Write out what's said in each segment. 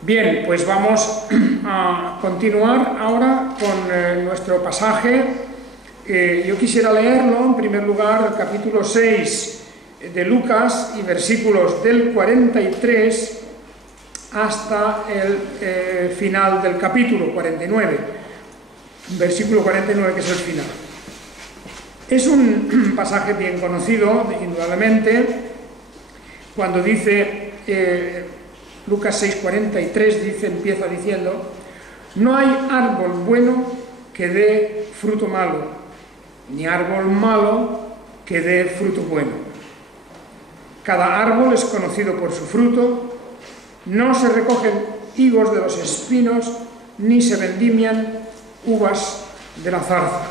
Bien, pues vamos a continuar ahora con nuestro pasaje. Yo quisiera leerlo, en primer lugar, el capítulo 6 de Lucas y versículos del 43 hasta el final del capítulo 49, versículo 49, que es el final. Es un pasaje bien conocido, indudablemente, cuando dice, Lucas 6:43 empieza diciendo: no hay árbol bueno que dé fruto malo, ni árbol malo que dé fruto bueno. Cada árbol es conocido por su fruto. No se recogen higos de los espinos, ni se vendimian uvas de la zarza.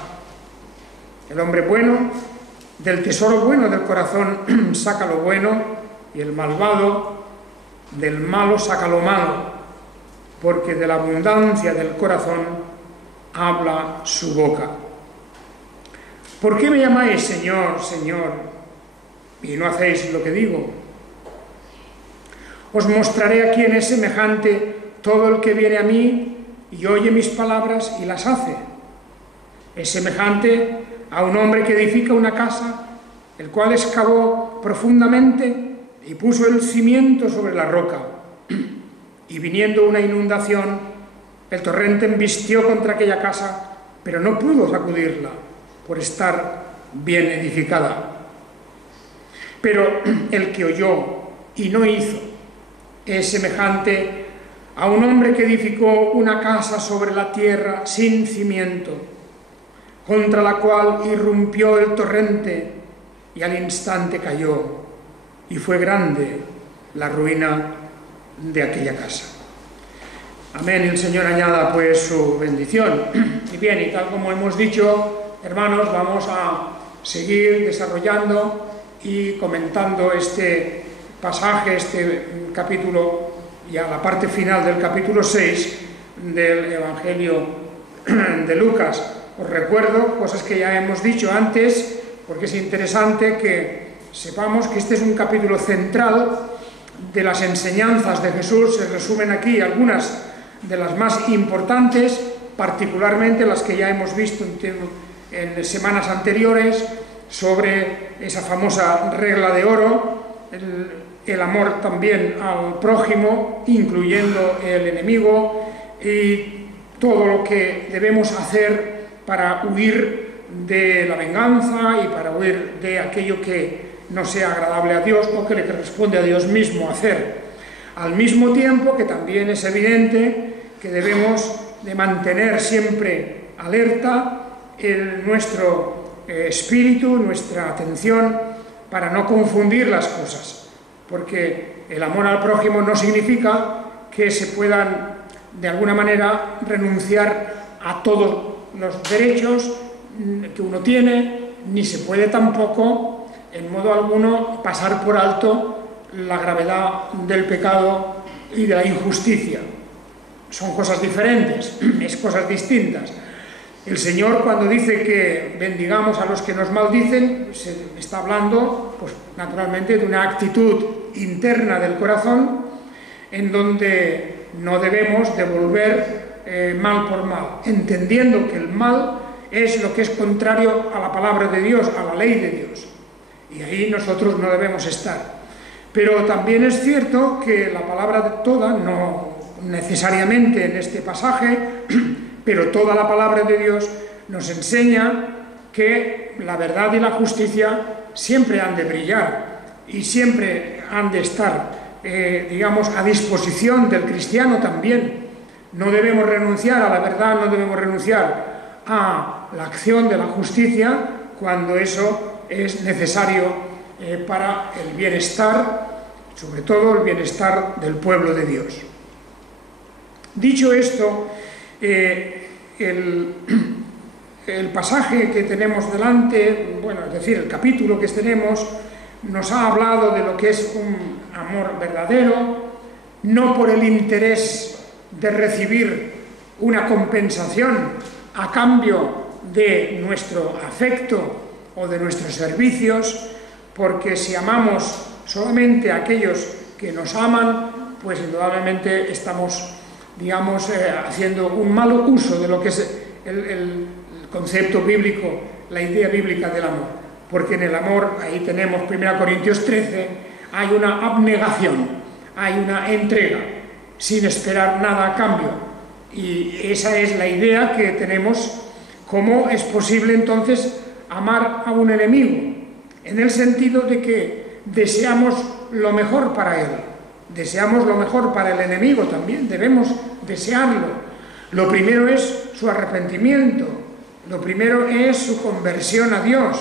El hombre bueno, del tesoro bueno del corazón saca lo bueno, y el malvado del malo saca lo malo, porque de la abundancia del corazón habla su boca. ¿Por qué me llamáis Señor, Señor, y no hacéis lo que digo? Os mostraré a quién es semejante todo el que viene a mí y oye mis palabras y las hace. Es semejante a un hombre que edifica una casa, el cual excavó profundamente y puso el cimiento sobre la roca. Y viniendo una inundación, el torrente embistió contra aquella casa, pero no pudo sacudirla, por estar bien edificada. Pero el que oyó y no hizo es semejante a un hombre que edificó una casa sobre la tierra sin cimiento, contra la cual irrumpió el torrente y al instante cayó, y fue grande la ruina de aquella casa. Amén. El Señor añada pues su bendición. Y bien, y tal como hemos dicho, hermanos, vamos a seguir desarrollando y comentando este pasaje, este capítulo, y a la parte final del capítulo 6 del Evangelio de Lucas. Os recuerdo cosas que ya hemos dicho antes, porque es interesante que sepamos que este es un capítulo central de las enseñanzas de Jesús. Se resumen aquí algunas de las más importantes, particularmente las que ya hemos visto en semanas anteriores, sobre esa famosa regla de oro, el amor también al prójimo, incluyendo el enemigo, y todo lo que debemos hacer para huir de la venganza y para huir de aquello que no sea agradable a Dios o que le corresponde a Dios mismo hacer. Al mismo tiempo que también es evidente que debemos de mantener siempre alerta nuestro espíritu, nuestra atención, para no confundir las cosas, porque el amor al prójimo no significa que se puedan de alguna manera renunciar a todos los derechos que uno tiene, ni se puede tampoco en modo alguno pasar por alto la gravedad del pecado y de la injusticia. Son cosas diferentes, es cosas distintas. El Señor, cuando dice que bendigamos a los que nos maldicen, se está hablando, pues naturalmente, de una actitud interna del corazón, en donde no debemos devolver mal por mal, entendiendo que el mal es lo que es contrario a la palabra de Dios, a la ley de Dios. Y ahí nosotros no debemos estar. Pero también es cierto que la palabra toda, no necesariamente en este pasaje, pero toda la palabra de Dios nos enseña que la verdad y la justicia siempre han de brillar y siempre han de estar, digamos, a disposición del cristiano también. No debemos renunciar a la verdad, no debemos renunciar a la acción de la justicia cuando eso es necesario para el bienestar, sobre todo el bienestar del pueblo de Dios. Dicho esto, el pasaje que tenemos delante, bueno, es decir, el capítulo que tenemos, nos ha hablado de lo que es un amor verdadero, no por el interés de recibir una compensación a cambio de nuestro afecto o de nuestros servicios, porque si amamos solamente a aquellos que nos aman, pues indudablemente estamos, digamos, haciendo un malo uso de lo que es el concepto bíblico, la idea bíblica del amor. Porque en el amor, ahí tenemos 1 Corintios 13, hay una abnegación, hay una entrega, sin esperar nada a cambio. Y esa es la idea que tenemos, cómo es posible entonces amar a un enemigo, en el sentido de que deseamos lo mejor para él, deseamos lo mejor para el enemigo también, debemos desearlo. Lo primero es su arrepentimiento, lo primero es su conversión a Dios.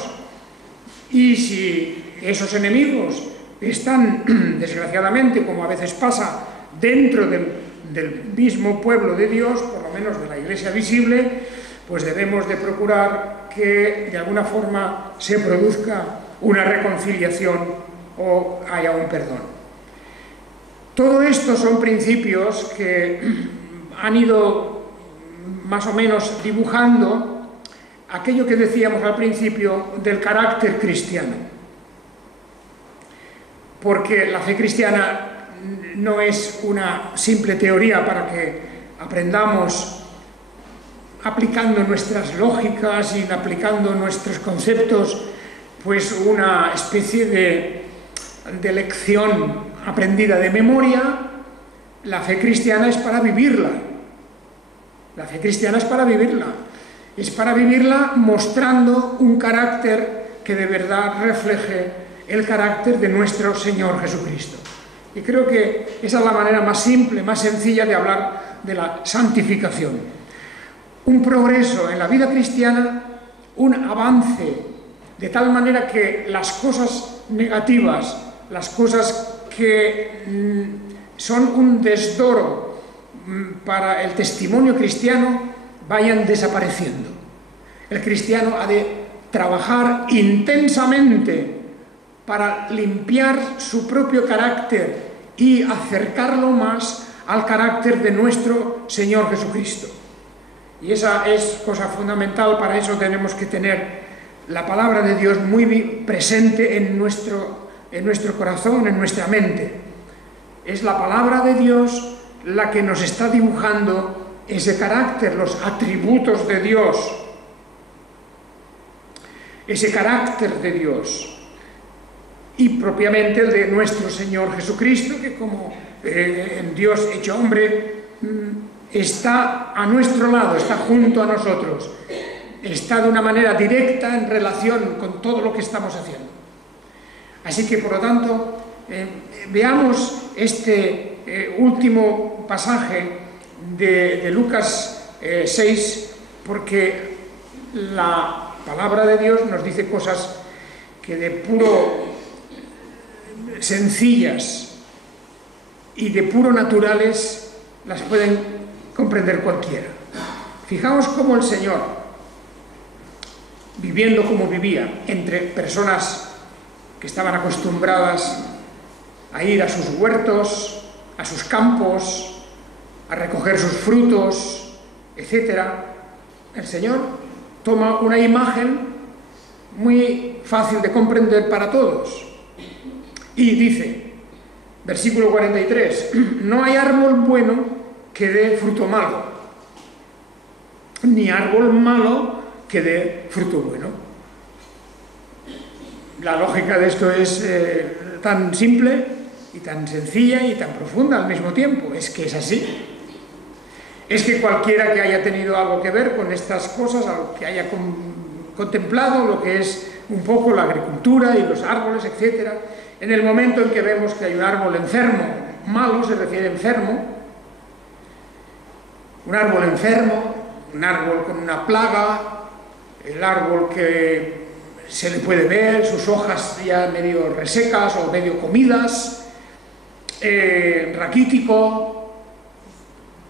Y si esos enemigos están, desgraciadamente, como a veces pasa, dentro del mismo pueblo de Dios, por lo menos de la Iglesia visible, pues debemos de procurar que de alguna forma se produzca una reconciliación o haya un perdón. Todo esto son principios que han ido más o menos dibujando aquello que decíamos al principio del carácter cristiano. Porque la fe cristiana no es una simple teoría para que aprendamos aplicando nuestras lógicas y aplicando nuestros conceptos, pues una especie de lección aprendida de memoria. La fe cristiana es para vivirla. La fe cristiana es para vivirla. Es para vivirla mostrando un carácter que de verdad refleje el carácter de nuestro Señor Jesucristo. Y creo que esa es la manera más simple, más sencilla de hablar de la santificación. Un progreso en la vida cristiana, un avance, de tal manera que las cosas negativas, las cosas que son un desdoro para el testimonio cristiano, vayan desapareciendo. El cristiano ha de trabajar intensamente para limpiar su propio carácter y acercarlo más al carácter de nuestro Señor Jesucristo. Y esa es cosa fundamental. Para eso tenemos que tener la palabra de Dios muy presente en nuestro corazón, en nuestra mente. Es la palabra de Dios la que nos está dibujando ese carácter, los atributos de Dios, ese carácter de Dios, y propiamente el de nuestro Señor Jesucristo, que como Dios hecho hombre, está a nuestro lado, está junto a nosotros, está de una manera directa en relación con todo lo que estamos haciendo. Así que, por lo tanto, veamos este último pasaje de Lucas 6, porque la palabra de Dios nos dice cosas que de puro sencillas y de puro naturales las pueden comprender cualquiera. Fijaos cómo el Señor, viviendo como vivía, entre personas que estaban acostumbradas a ir a sus huertos, a sus campos, a recoger sus frutos, etc., el Señor toma una imagen muy fácil de comprender para todos. Y dice, versículo 43, no hay árbol bueno que dé fruto malo, ni árbol malo que dé fruto bueno. La lógica de esto es tan simple y tan sencilla y tan profunda al mismo tiempo. Es que es así. Es que cualquiera que haya tenido algo que ver con estas cosas, que haya contemplado lo que es un poco la agricultura y los árboles, etc., en el momento en que vemos que hay un árbol enfermo, malo se refiere enfermo, un árbol enfermo, un árbol con una plaga, el árbol que se le puede ver, sus hojas ya medio resecas o medio comidas, raquítico,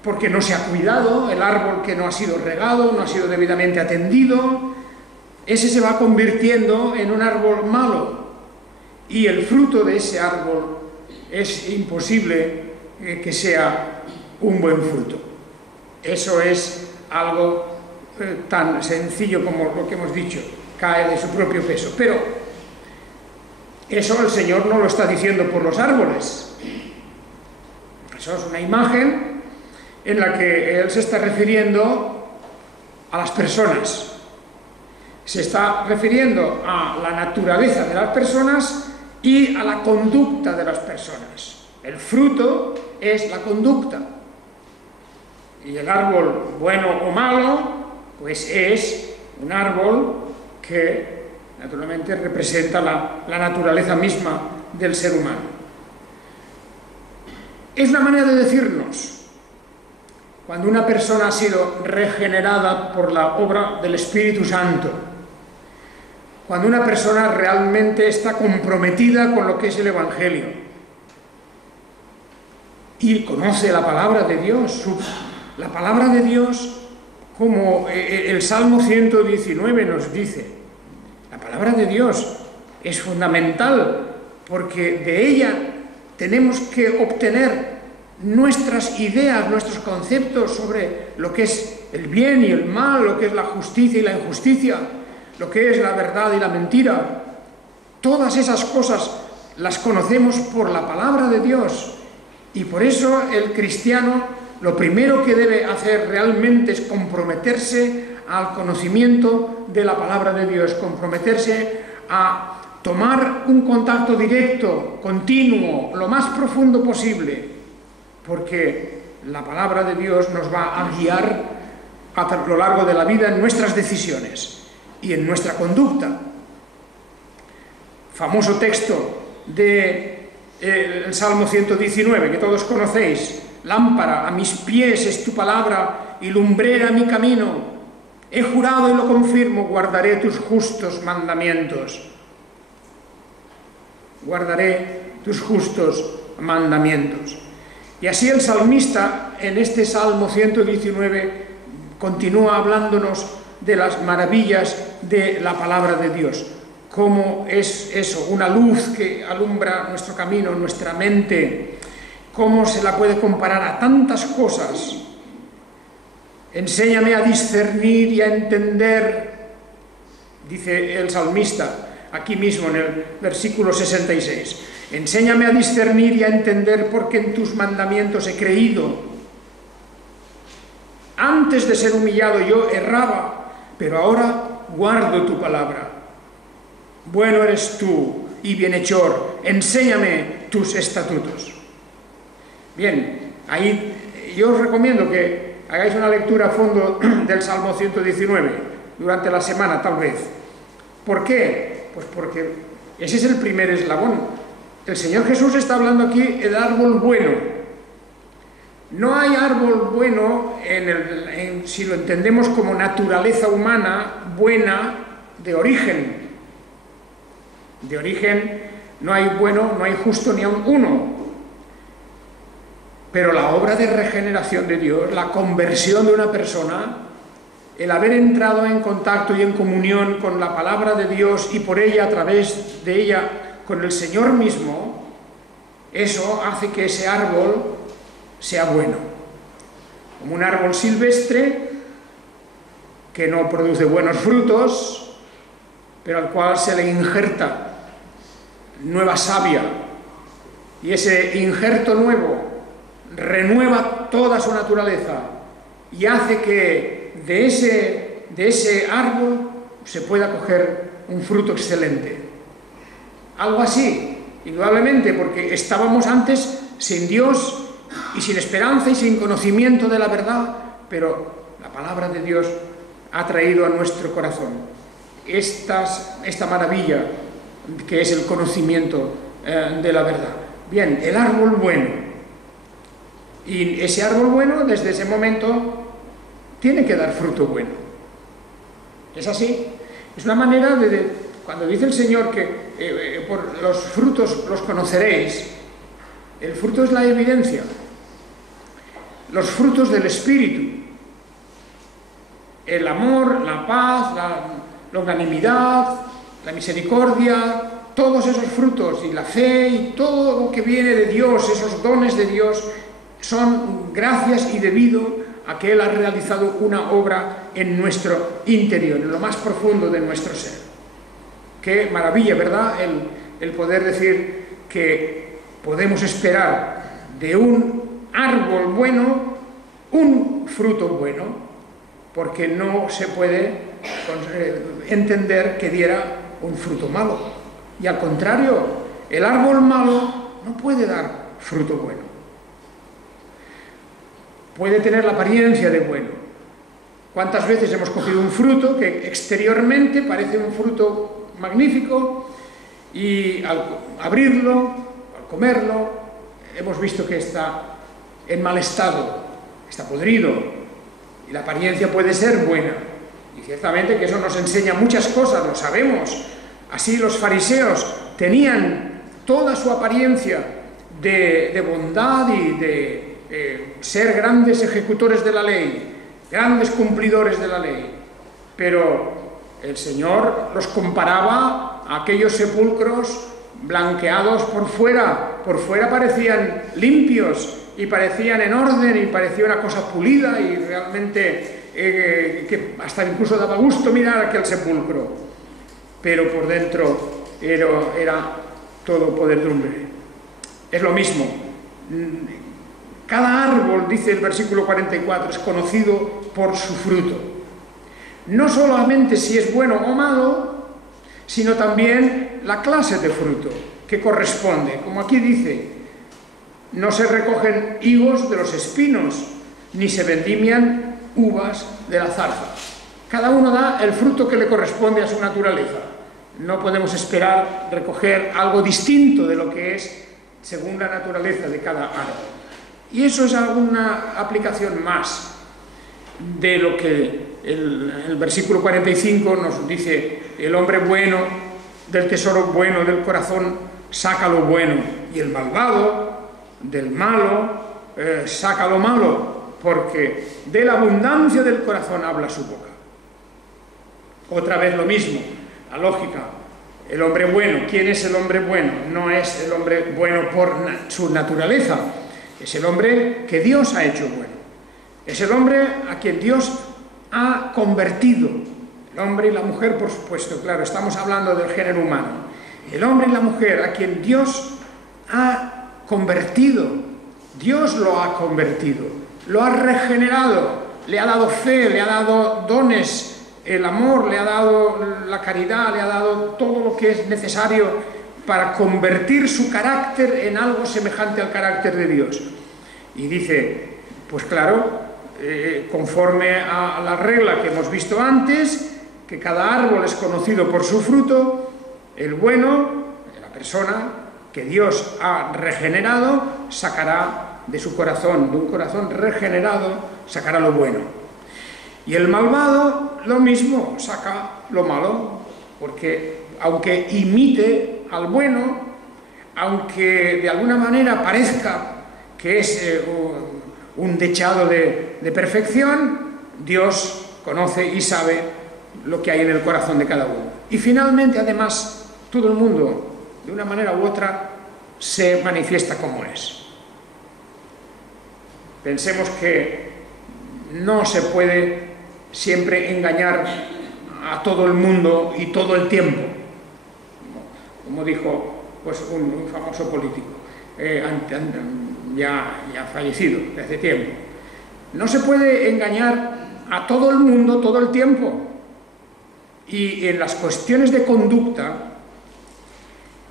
porque no se ha cuidado, el árbol que no ha sido regado, no ha sido debidamente atendido, ese se va convirtiendo en un árbol malo, y el fruto de ese árbol es imposible que sea un buen fruto. Eso es algo tan sencillo como lo que hemos dicho, cae de su propio peso. Pero eso el Señor no lo está diciendo por los árboles, Eso es una imagen en la que él se está refiriendo a las personas. Se está refiriendo a la naturaleza de las personas y a la conducta de las personas. El fruto es la conducta. Y el árbol bueno o malo, pues es un árbol que naturalmente representa la naturaleza misma del ser humano. Es una manera de decirnos, cuando una persona ha sido regenerada por la obra del Espíritu Santo, cuando una persona realmente está comprometida con lo que es el Evangelio y conoce la palabra de Dios, la palabra de Dios, como el Salmo 119 nos dice, la palabra de Dios es fundamental porque de ella tenemos que obtener nuestras ideas, nuestros conceptos sobre lo que es el bien y el mal, lo que es la justicia y la injusticia, lo que es la verdad y la mentira. Todas esas cosas las conocemos por la palabra de Dios y por eso el cristiano lo primero que debe hacer realmente es comprometerse al conocimiento de la palabra de Dios, comprometerse a tomar un contacto directo, continuo, lo más profundo posible, porque la palabra de Dios nos va a guiar a lo largo de la vida en nuestras decisiones y en nuestra conducta. Famoso texto del Salmo 119, que todos conocéis: lámpara a mis pies es tu palabra y lumbrera mi camino. He jurado y lo confirmo, guardaré tus justos mandamientos. Guardaré tus justos mandamientos. Y así el salmista, en este Salmo 119, continúa hablándonos de las maravillas de la palabra de Dios. Cómo es eso, una luz que alumbra nuestro camino, nuestra mente. Cómo se la puede comparar a tantas cosas. Enséñame a discernir y a entender, dice el salmista, aquí mismo en el versículo 66. Enséñame a discernir y a entender, porque en tus mandamientos he creído. Antes de ser humillado yo erraba, pero ahora guardo tu palabra. Bueno eres tú y bienhechor, enséñame tus estatutos. Bien, ahí yo os recomiendo que hagáis una lectura a fondo del Salmo 119 durante la semana, tal vez. ¿Por qué? Pues porque ese es el primer eslabón. El Señor Jesús está hablando aquí del árbol bueno. No hay árbol bueno, si lo entendemos como naturaleza humana, buena, de origen. De origen no hay bueno, no hay justo ni aun uno. Pero la obra de regeneración de Dios, la conversión de una persona, el haber entrado en contacto y en comunión con la palabra de Dios y por ella, a través de ella, con el Señor mismo, eso hace que ese árbol sea bueno. Como un árbol silvestre que no produce buenos frutos, pero al cual se le injerta nueva savia, y ese injerto nuevo renueva toda su naturaleza y hace que de ese árbol se pueda coger un fruto excelente. Algo así, indudablemente, porque estábamos antes sin Dios y sin esperanza y sin conocimiento de la verdad, pero la palabra de Dios ha traído a nuestro corazón esta maravilla que es el conocimiento de la verdad. Bien, el árbol bueno. Y ese árbol bueno, desde ese momento, tiene que dar fruto bueno. Es así. Es una manera cuando dice el Señor que por los frutos los conoceréis, el fruto es la evidencia. Los frutos del Espíritu. El amor, la paz, la longanimidad, la misericordia, todos esos frutos, y la fe, y todo lo que viene de Dios, esos dones de Dios, son gracias y debido a que Él ha realizado una obra en nuestro interior, en lo más profundo de nuestro ser. Qué maravilla, ¿verdad? El poder decir que podemos esperar de un árbol bueno un fruto bueno, porque no se puede entender que diera un fruto malo. Y al contrario, el árbol malo no puede dar fruto bueno. Puede tener la apariencia de bueno. ¿Cuántas veces hemos cogido un fruto que exteriormente parece un fruto magnífico y al abrirlo, al comerlo, hemos visto que está en mal estado, está podrido, y la apariencia puede ser buena? Y ciertamente que eso nos enseña muchas cosas, lo sabemos. Así los fariseos tenían toda su apariencia de bondad y de ser grandes ejecutores de la ley, grandes cumplidores de la ley, pero el Señor los comparaba a aquellos sepulcros blanqueados por fuera parecían limpios y parecían en orden y parecía una cosa pulida y realmente que hasta incluso daba gusto mirar aquel sepulcro, pero por dentro era todo podredumbre. Es lo mismo. Cada árbol, dice el versículo 44, es conocido por su fruto. No solamente si es bueno o malo, sino también la clase de fruto que corresponde. Como aquí dice, no se recogen higos de los espinos, ni se vendimian uvas de la zarza. Cada uno da el fruto que le corresponde a su naturaleza. No podemos esperar recoger algo distinto de lo que es según la naturaleza de cada árbol. Y eso es alguna aplicación más de lo que el versículo 45 nos dice: el hombre bueno, del tesoro bueno del corazón saca lo bueno, y el malvado del malo saca lo malo, porque de la abundancia del corazón habla su boca. Otra vez lo mismo, la lógica. El hombre bueno, ¿quién es el hombre bueno? No es el hombre bueno por su naturaleza, es el hombre que Dios ha hecho bueno. Es el hombre a quien Dios ha convertido. El hombre y la mujer, por supuesto, claro, estamos hablando del género humano. El hombre y la mujer a quien Dios ha convertido. Dios lo ha convertido, lo ha regenerado, le ha dado fe, le ha dado dones, el amor, le ha dado la caridad, le ha dado todo lo que es necesario para convertir su carácter en algo semejante al carácter de Dios. Y dice, pues claro, conforme a la regla que hemos visto antes, que cada árbol es conocido por su fruto, el bueno, la persona que Dios ha regenerado, sacará de su corazón, de un corazón regenerado, sacará lo bueno. Y el malvado, lo mismo, saca lo malo, porque aunque imite al bueno, aunque de alguna manera parezca que es un dechado de perfección, Dios conoce y sabe lo que hay en el corazón de cada uno. Y finalmente, además, todo el mundo, de una manera u otra, se manifiesta como es. Pensemos que no se puede siempre engañar a todo el mundo y todo el tiempo, como dijo pues, un famoso político, ya fallecido, de hace tiempo. No se puede engañar a todo el mundo todo el tiempo. Y en las cuestiones de conducta,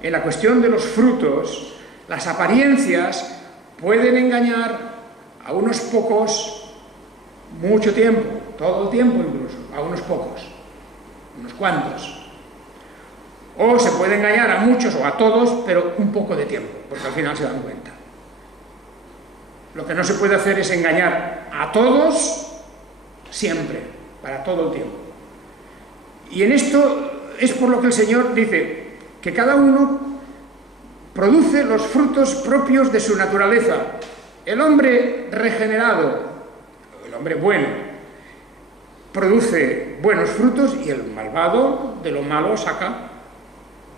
en la cuestión de los frutos, las apariencias pueden engañar a unos pocos mucho tiempo, todo el tiempo incluso, a unos pocos, unos cuantos. O se puede engañar a muchos o a todos, pero un poco de tiempo, porque al final se dan cuenta. Lo que no se puede hacer es engañar a todos siempre, para todo el tiempo. Y en esto es por lo que el Señor dice que cada uno produce los frutos propios de su naturaleza. El hombre regenerado, el hombre bueno, produce buenos frutos, y el malvado de lo malo saca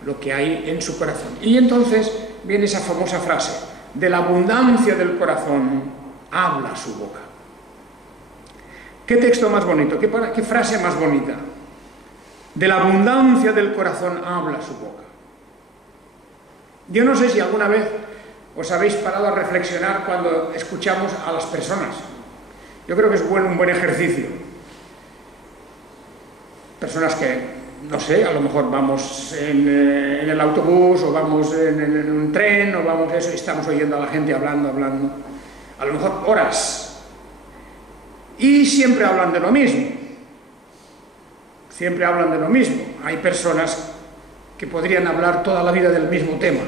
lo que hay en su corazón. Y entonces viene esa famosa frase: de la abundancia del corazón habla su boca. ¿Qué texto más bonito? ¿Qué frase más bonita? De la abundancia del corazón habla su boca. Yo no sé si alguna vez os habéis parado a reflexionar cuando escuchamos a las personas? Yo creo que es un buen ejercicio. Personas que, no sé, a lo mejor vamos en el autobús o vamos en un tren o vamos eso y estamos oyendo a la gente hablando, a lo mejor horas. Y siempre hablan de lo mismo. Siempre hablan de lo mismo. Hay personas que podrían hablar toda la vida del mismo tema.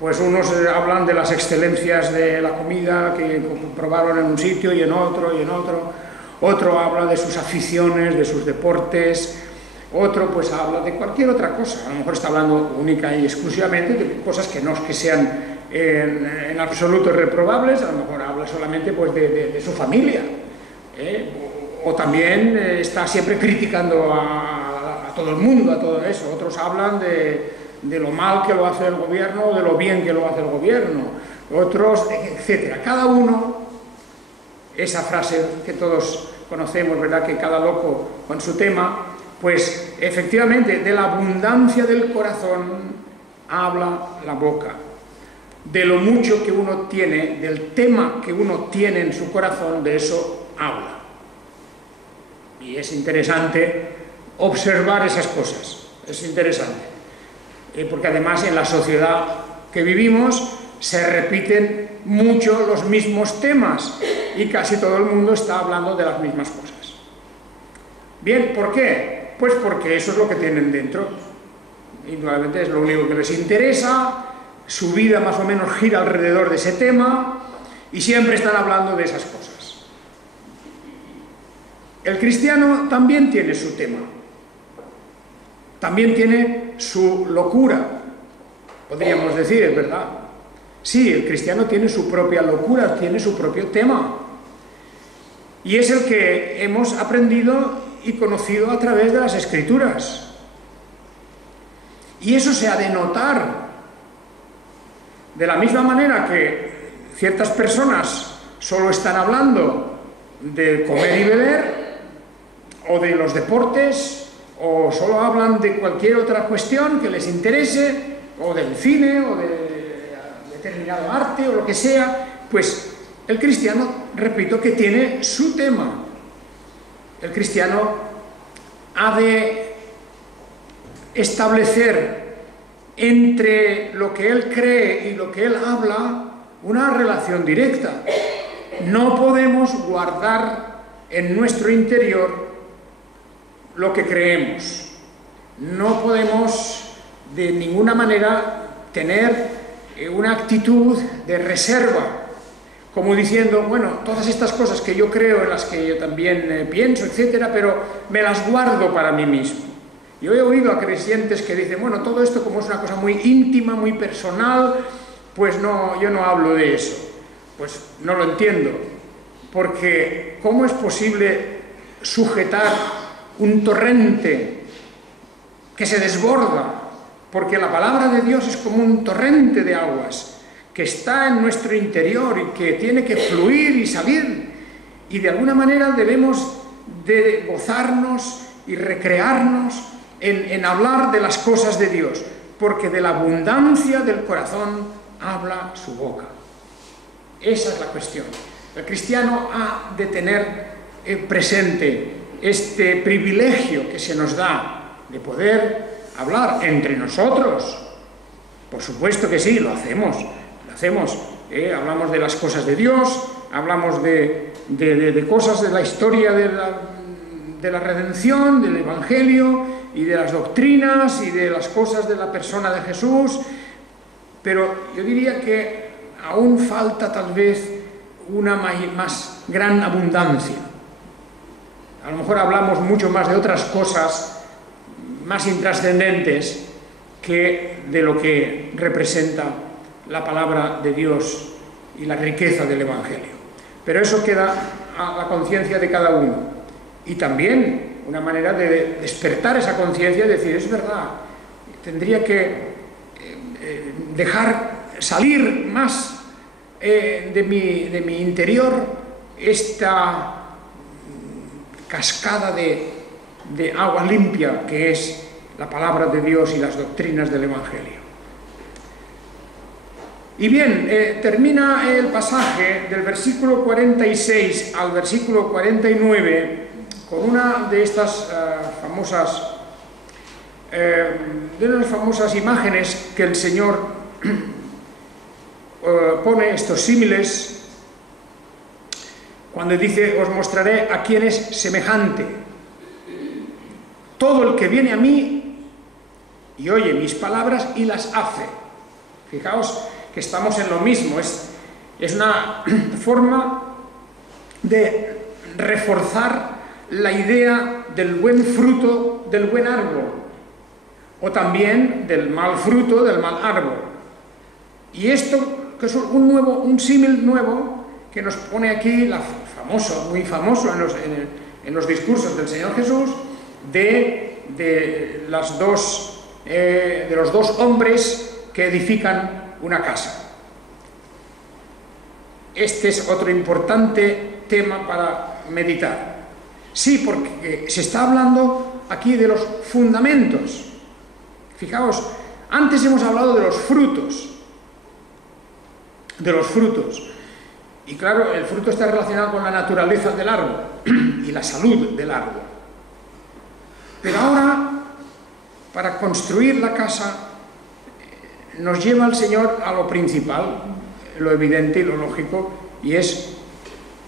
Pues unos hablan de las excelencias de la comida que probaron en un sitio y en otro y en otro. Otro habla de sus aficiones, de sus deportes. Otro pues habla de cualquier otra cosa. A lo mejor está hablando única y exclusivamente de cosas que no es que sean en absoluto reprobables. A lo mejor habla solamente pues de su familia. O también está siempre criticando a todo el mundo, a todo eso. Otros hablan de lo mal que lo hace el gobierno o de lo bien que lo hace el gobierno. Otros, etcétera. Cada uno, esa frase que todos conocemos, ¿verdad? Que cada loco con su tema, pues efectivamente de la abundancia del corazón habla la boca. De lo mucho que uno tiene, del tema que uno tiene en su corazón, de eso habla. Y es interesante observar esas cosas, es interesante, porque además en la sociedad que vivimos se repiten mucho los mismos temas y casi todo el mundo está hablando de las mismas cosas. Bien, ¿por qué? Pues porque eso es lo que tienen dentro, indudablemente es lo único que les interesa, su vida más o menos gira alrededor de ese tema y siempre están hablando de esas cosas. El cristiano también tiene su tema, también tiene su locura, podríamos decir, ¿verdad? Sí, el cristiano tiene su propia locura, tiene su propio tema, y es el que hemos aprendido y conocido a través de las Escrituras. Y eso se ha de notar, de la misma manera que ciertas personas solo están hablando de comer y beber, o de los deportes, o solo hablan de cualquier otra cuestión que les interese, o del cine, o de determinado arte, o lo que sea, pues el cristiano, repito, que tiene su tema. El cristiano ha de establecer entre lo que él cree y lo que él habla una relación directa. No podemos guardar en nuestro interior lo que creemos. No podemos de ninguna manera tener una actitud de reserva, como diciendo, bueno, todas estas cosas que yo creo, en las que yo también pienso, etcétera, pero me las guardo para mí mismo. Yo he oído a creyentes que dicen, bueno, todo esto como es una cosa muy íntima, muy personal, pues no, yo no hablo de eso. Pues no lo entiendo, porque ¿cómo es posible sujetar un torrente que se desborda? Porque la palabra de Dios es como un torrente de aguas que está en nuestro interior y que tiene que fluir y salir, y de alguna manera debemos de gozarnos y recrearnos en hablar de las cosas de Dios, porque de la abundancia del corazón habla su boca. Esa es la cuestión. El cristiano ha de tener presente este privilegio que se nos da de poder hablar entre nosotros. Por supuesto que sí, lo hacemos. Hablamos de las cosas de Dios, hablamos de cosas de la historia de la redención, del Evangelio y de las doctrinas y de las cosas de la persona de Jesús, pero yo diría que aún falta tal vez una más gran abundancia. A lo mejor hablamos mucho más de otras cosas más intrascendentes que de lo que representa la palabra de Dios y la riqueza del Evangelio. Pero eso queda a la conciencia de cada uno. Y también una manera de despertar esa conciencia y decir, es verdad, tendría que dejar salir más de mi interior esta cascada de agua limpia que es la palabra de Dios y las doctrinas del Evangelio. Y bien, termina el pasaje del versículo 46 al versículo 49 con una de estas famosas imágenes que el Señor pone, estos símiles, cuando dice: os mostraré a quién es semejante. Todo el que viene a mí y oye mis palabras y las hace. Fijaos que estamos en lo mismo, es una forma de reforzar la idea del buen fruto del buen árbol, o también del mal fruto del mal árbol. Y esto, que es un símil nuevo que nos pone aquí, muy famoso en los discursos del Señor Jesús, de los dos hombres que edifican una casa. Este es otro importante tema para meditar. Sí, porque se está hablando aquí de los fundamentos. Fijaos, antes hemos hablado de los frutos. Y claro, el fruto está relacionado con la naturaleza del árbol y la salud del árbol. Pero ahora, para construir la casa, nos lleva el Señor a lo principal, lo evidente y lo lógico, y es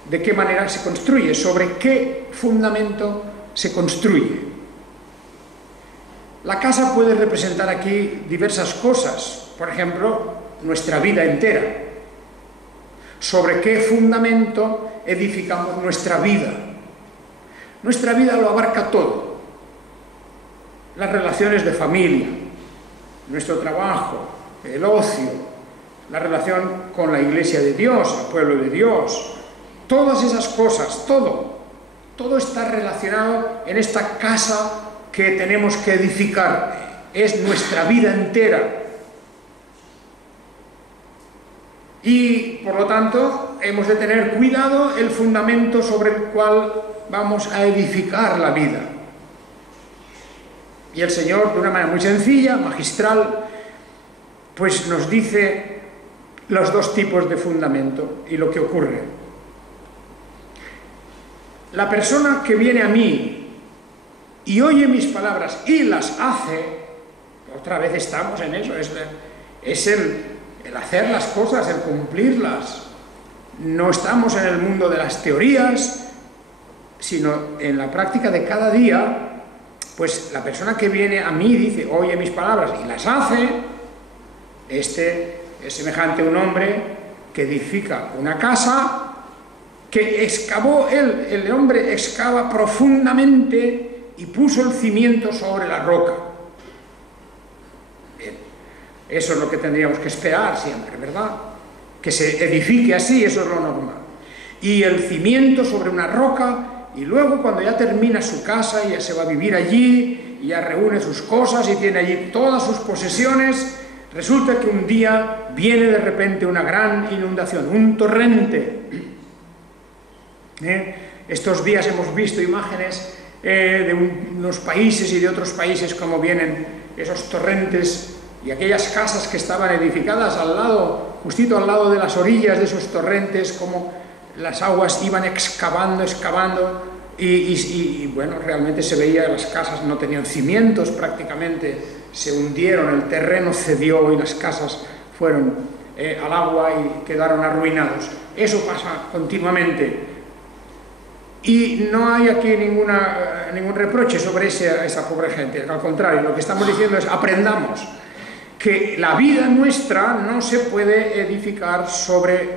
de qué manera se construye, sobre qué fundamento se construye. La casa puede representar aquí diversas cosas, por ejemplo, nuestra vida entera. ¿Sobre qué fundamento edificamos nuestra vida? Nuestra vida lo abarca todo. Las relaciones de familia, nuestro trabajo, el ocio, la relación con la Iglesia de Dios, el pueblo de Dios, todas esas cosas, todo está relacionado en esta casa que tenemos que edificar. Es nuestra vida entera. Y, por lo tanto, hemos de tener cuidado el fundamento sobre el cual vamos a edificar la vida. Y el Señor, de una manera muy sencilla, magistral, pues nos dice los dos tipos de fundamento y lo que ocurre. La persona que viene a mí y oye mis palabras y las hace, otra vez estamos en eso, es el hacer las cosas, el cumplirlas. No estamos en el mundo de las teorías, sino en la práctica de cada día. Pues la persona que viene a mí, dice, oye mis palabras y las hace, este es semejante a un hombre que edifica una casa, que excavó el hombre excava profundamente y puso el cimiento sobre la roca. Bien, eso es lo que tendríamos que esperar siempre, ¿verdad? Que se edifique así, eso es lo normal. Y el cimiento sobre una roca, y luego cuando ya termina su casa, ya se va a vivir allí, y ya reúne sus cosas y tiene allí todas sus posesiones, resulta que un día viene de repente una gran inundación, un torrente. Estos días hemos visto imágenes de unos países y de otros países como vienen esos torrentes y aquellas casas que estaban edificadas al lado, justito al lado de las orillas de esos torrentes, como las aguas iban excavando y bueno, realmente se veía que las casas no tenían cimientos prácticamente, se hundieron, el terreno cedió y las casas fueron al agua y quedaron arruinados. Eso pasa continuamente. Y no hay aquí ningún reproche sobre esa pobre gente, al contrario, lo que estamos diciendo es aprendamos que la vida nuestra no se puede edificar sobre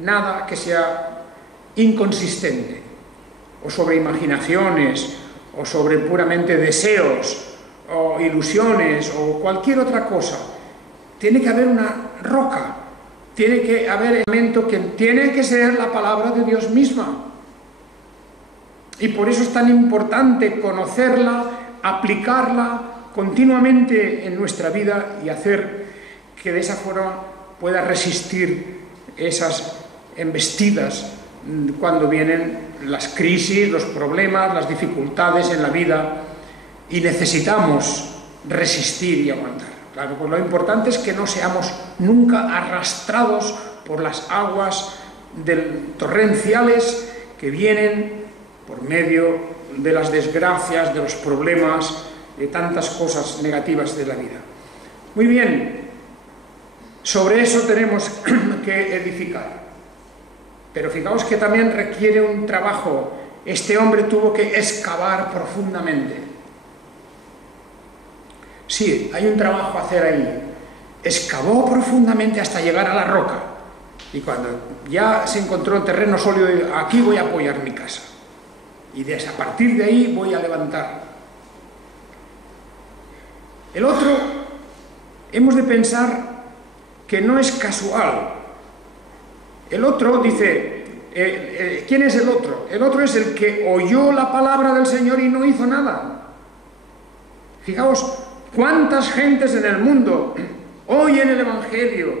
nada que sea inconsistente, o sobre imaginaciones, o sobre puramente deseos, o ilusiones, o cualquier otra cosa. Tiene que haber una roca, tiene que haber elemento que tiene que ser la palabra de Dios misma. Y por eso es tan importante conocerla, aplicarla continuamente en nuestra vida y hacer que de esa forma pueda resistir esas embestidas cuando vienen las crisis, los problemas, las dificultades en la vida y necesitamos resistir y aguantar. Claro, pues lo importante es que no seamos nunca arrastrados por las aguas torrenciales que vienen por medio de las desgracias, de los problemas, de tantas cosas negativas de la vida. Muy bien, sobre eso tenemos que edificar. Pero fijaos que también requiere un trabajo. Este hombre tuvo que excavar profundamente. Sí, hay un trabajo a hacer ahí. Excavó profundamente hasta llegar a la roca. Y cuando ya se encontró en terreno sólido, aquí voy a apoyar mi casa. Y a partir de ahí voy a levantar. El otro, hemos de pensar que no es casual. El otro dice, ¿quién es el otro? El otro es el que oyó la palabra del Señor y no hizo nada. Fijaos, cuántas gentes en el mundo oyen el Evangelio,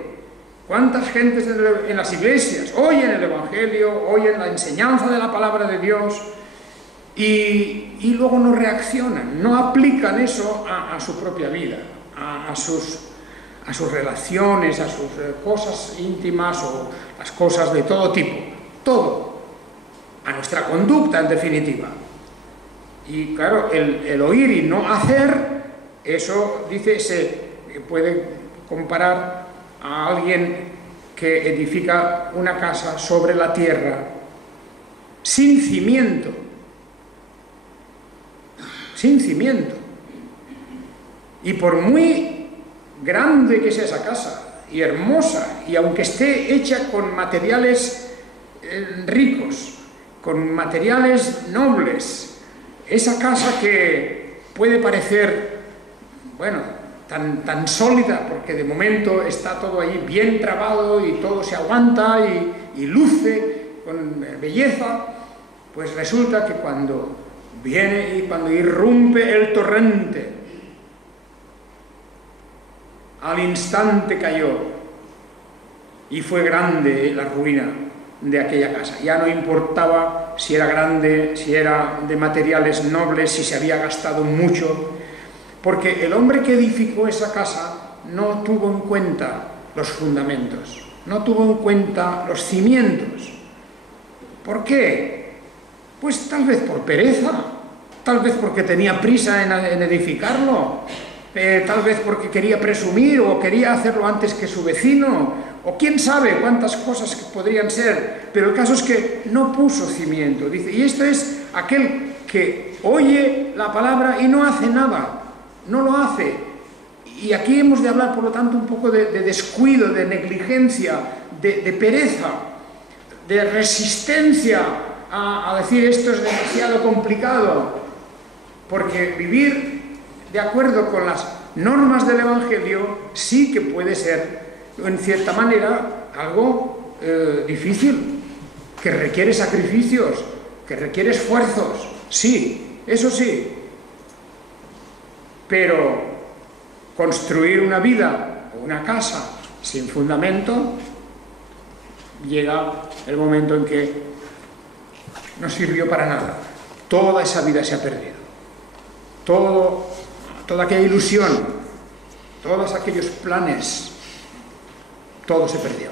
cuántas gentes en las iglesias oyen el Evangelio, oyen la enseñanza de la palabra de Dios y luego no reaccionan, no aplican eso a su propia vida, a sus relaciones, a sus cosas íntimas o las cosas de todo tipo, todo, a nuestra conducta en definitiva. Y claro, el oír y no hacer, eso dice, se puede comparar a alguien que edifica una casa sobre la tierra sin cimiento, y por muy grande que sea esa casa y hermosa, y aunque esté hecha con materiales ricos, con materiales nobles, esa casa que puede parecer, bueno, tan sólida, porque de momento está todo ahí bien trabado y todo se aguanta y luce con belleza, pues resulta que cuando viene y cuando irrumpe el torrente, al instante cayó y fue grande la ruina de aquella casa. Ya no importaba si era grande, si era de materiales nobles, si se había gastado mucho, porque el hombre que edificó esa casa no tuvo en cuenta los fundamentos, no tuvo en cuenta los cimientos. ¿Por qué? Pues tal vez por pereza, tal vez porque tenía prisa en edificarlo, tal vez porque quería presumir o quería hacerlo antes que su vecino, o quién sabe cuántas cosas que podrían ser, pero el caso es que no puso cimiento. Dice, y esto es aquel que oye la palabra y no hace nada, no lo hace. Y aquí hemos de hablar, por lo tanto, un poco de descuido, de negligencia, de pereza, de resistencia a decir esto es demasiado complicado, porque vivir de acuerdo con las normas del Evangelio sí que puede ser, en cierta manera, algo difícil, que requiere sacrificios, que requiere esfuerzos, sí, eso sí, pero construir una vida o una casa sin fundamento, llega el momento en que no sirvió para nada, toda esa vida se ha perdido, toda aquella ilusión, todos aquellos planes, todo se perdió.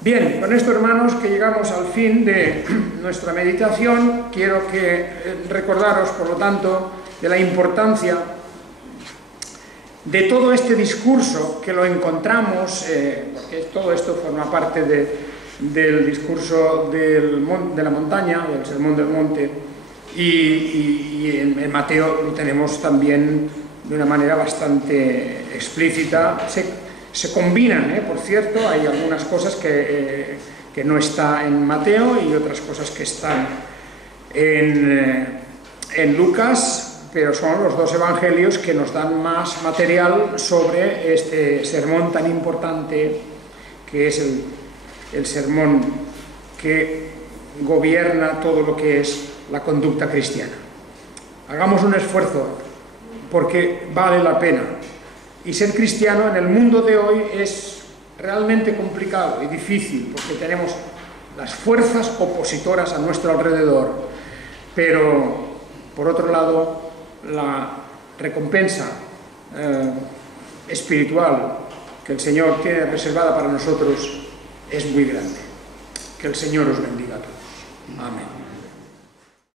Bien, con esto, hermanos, que llegamos al fin de nuestra meditación, quiero recordaros, por lo tanto, de la importancia de todo este discurso, que lo encontramos, porque todo esto forma parte del discurso de la montaña, del Sermón del Monte, y en Mateo lo tenemos también de una manera bastante explícita. Se combinan, por cierto, hay algunas cosas que no está en Mateo y otras cosas que están en Lucas, pero son los dos evangelios que nos dan más material sobre este sermón tan importante que es el sermón que gobierna todo lo que es la conducta cristiana. Hagamos un esfuerzo porque vale la pena. Y ser cristiano en el mundo de hoy es realmente complicado y difícil, porque tenemos las fuerzas opositoras a nuestro alrededor, pero por otro lado la recompensa espiritual que el Señor tiene reservada para nosotros es muy grande. Que el Señor os bendiga a todos. Amén.